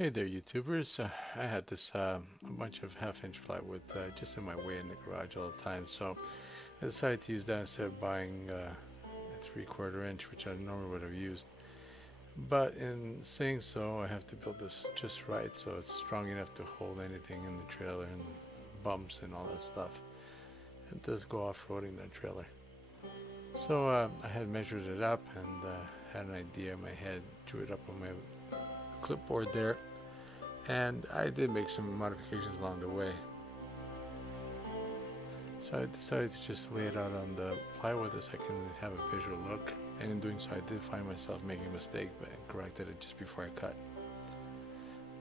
Hey there, YouTubers. I had this a bunch of half-inch plywood just in my way in the garage all the time, so I decided to use that instead of buying a 3/4 inch, which I normally would have used. But in saying so, I have to build this just right so it's strong enough to hold anything in the trailer and bumps and all that stuff. It does go off-roading, that trailer. So I had measured it up and had an idea in my head, drew it up on my clipboard there, and I did make some modifications along the way. So I decided to just lay it out on the plywood so I can have a visual look, and in doing so I did find myself making a mistake, but I corrected it just before I cut.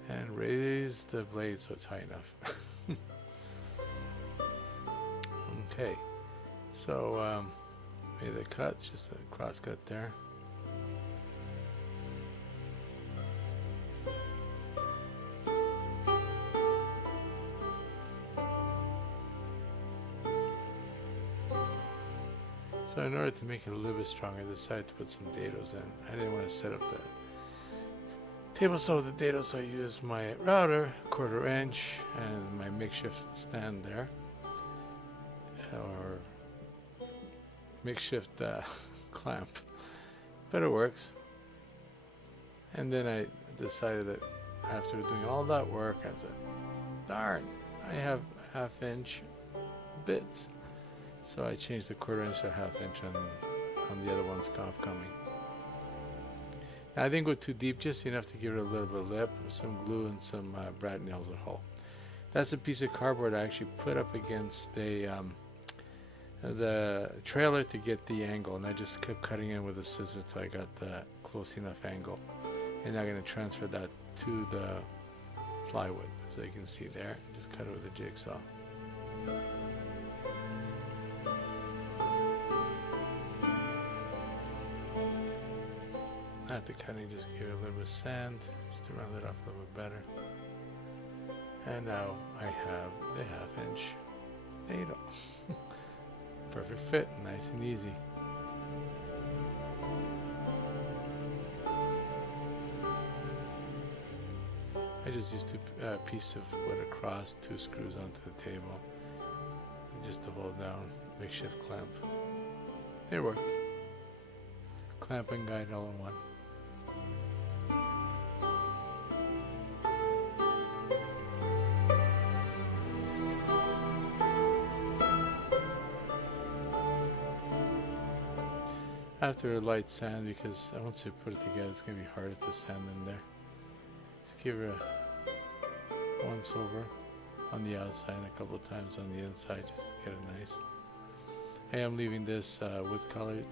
And raise the blade so it's high enough. Okay, so made the cuts, just a cross cut there. So in order to make it a little bit stronger, I decided to put some dados in. I didn't want to set up the table saw with the dado, so I used my router, 1/4 inch, and my makeshift stand there, or makeshift clamp, but it works. And then I decided that after doing all that work, I said, darn, I have 1/2 inch bits. So I changed the 1/4 inch to 1/2 inch on the other ones coming. Now I didn't go too deep, just enough to give it a little bit of lip, with some glue and some brad nails at hole. That's a piece of cardboard I actually put up against the trailer to get the angle, and I just kept cutting in with a scissors until I got the close enough angle. And now I'm going to transfer that to the plywood, so you can see there. Just cut it with a jigsaw. At the cutting, just give it a little bit of sand just to round it off a little bit better. And now I have the 1/2 inch dado. Perfect fit, nice and easy. I just used a piece of wood across, 2 screws onto the table, and just to hold down, makeshift clamp. It worked. Clamp and guide all in one. After a light sand, because once you put it together, it's going to be harder to sand in there. Just give it a once over on the outside and a couple of times on the inside, just to get it nice. I am leaving this wood colored,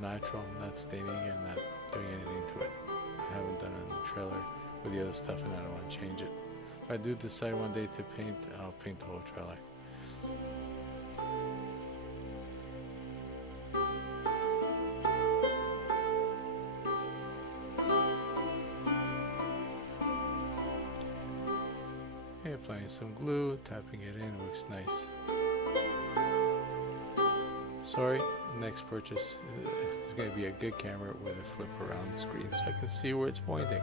natural, not staining and not doing anything to it. I haven't done it in the trailer with the other stuff, and I don't want to change it. If I do decide one day to paint, I'll paint the whole trailer. Applying some glue, tapping it in, looks nice. Sorry, next purchase is going to be a good camera with a flip around screen so I can see where it's pointing.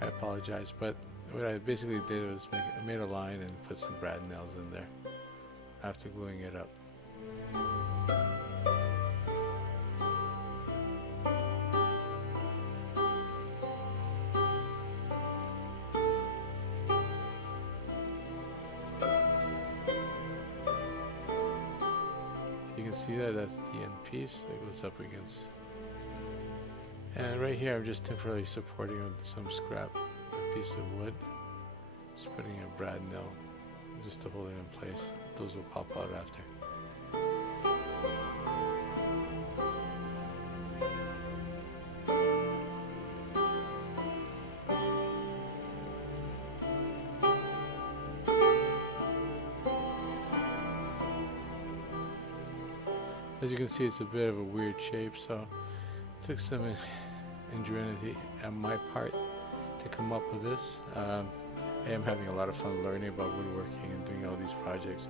I apologize, but what I basically did was I made a line and put some brad nails in there after gluing it up. You can see that's the end piece that goes up against. And right here I'm just temporarily supporting with some scrap, a piece of wood. Just putting a brad nail just to hold it in place. Those will pop out after. As you can see, it's a bit of a weird shape, so it took some ingenuity on my part to come up with this. I am having a lot of fun learning about woodworking and doing all these projects,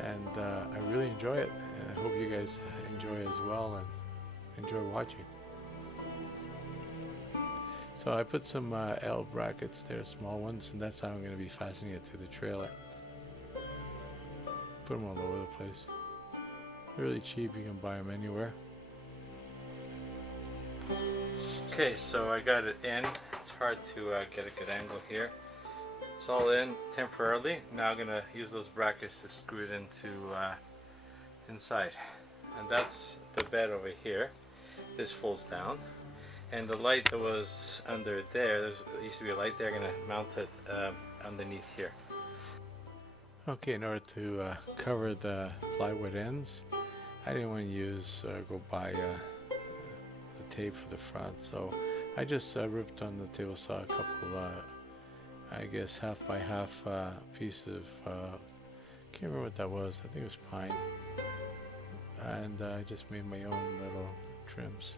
and I really enjoy it, and I hope you guys enjoy it as well and enjoy watching. So I put some L brackets there, small ones, and that's how I'm going to be fastening it to the trailer. Put them all over the place. They're really cheap, you can buy them anywhere. Okay, so I got it in. It's hard to get a good angle here. It's all in temporarily. Now I'm going to use those brackets to screw it into inside. And that's the bed over here. This folds down. And the light that was under there used to be a light there. I'm going to mount it underneath here. Okay, in order to cover the plywood ends, I didn't want to use go buy the tape for the front, so I just ripped on the table saw a couple I guess half by half pieces of can't remember what that was. I think it was pine, and I just made my own little trims.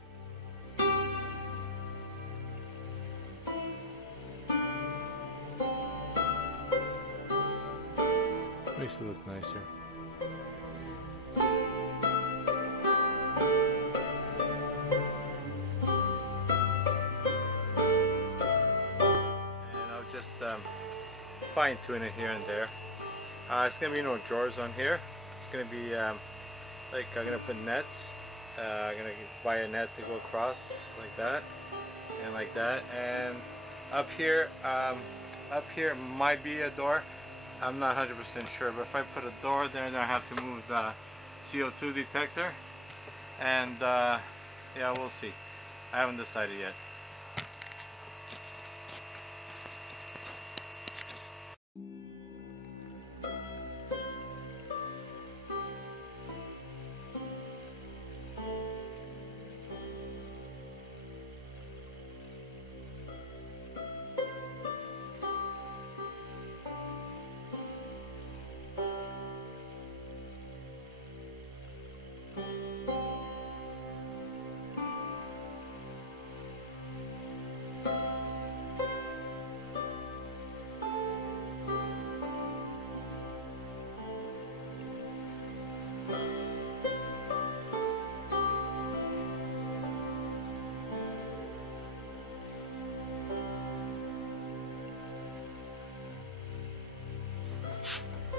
Makes it look nicer. Just fine tune it here and there. It's gonna be no drawers on here. It's gonna be like I'm gonna put nets. I'm gonna buy a net to go across like that and like that. And up here might be a door. I'm not 100% sure, but if I put a door there, then I have to move the CO2 detector. And yeah, we'll see. I haven't decided yet.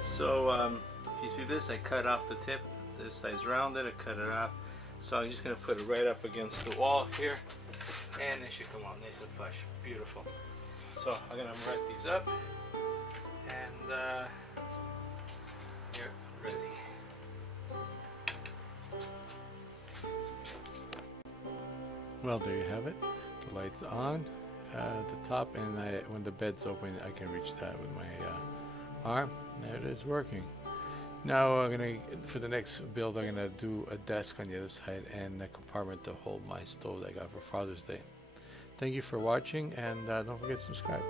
So if you see this, I cut off the tip. This side's rounded, I cut it off. So I'm just going to put it right up against the wall here, and it should come out nice and flush. Beautiful. So I'm going to mark these up, and you're ready. Well, there you have it. The light's on at the top, and when the bed's open, I can reach that with my arm. There it is, working. Now for the next build, I'm gonna do a desk on the other side and a compartment to hold my stove that I got for Father's Day. Thank you for watching, and don't forget to subscribe.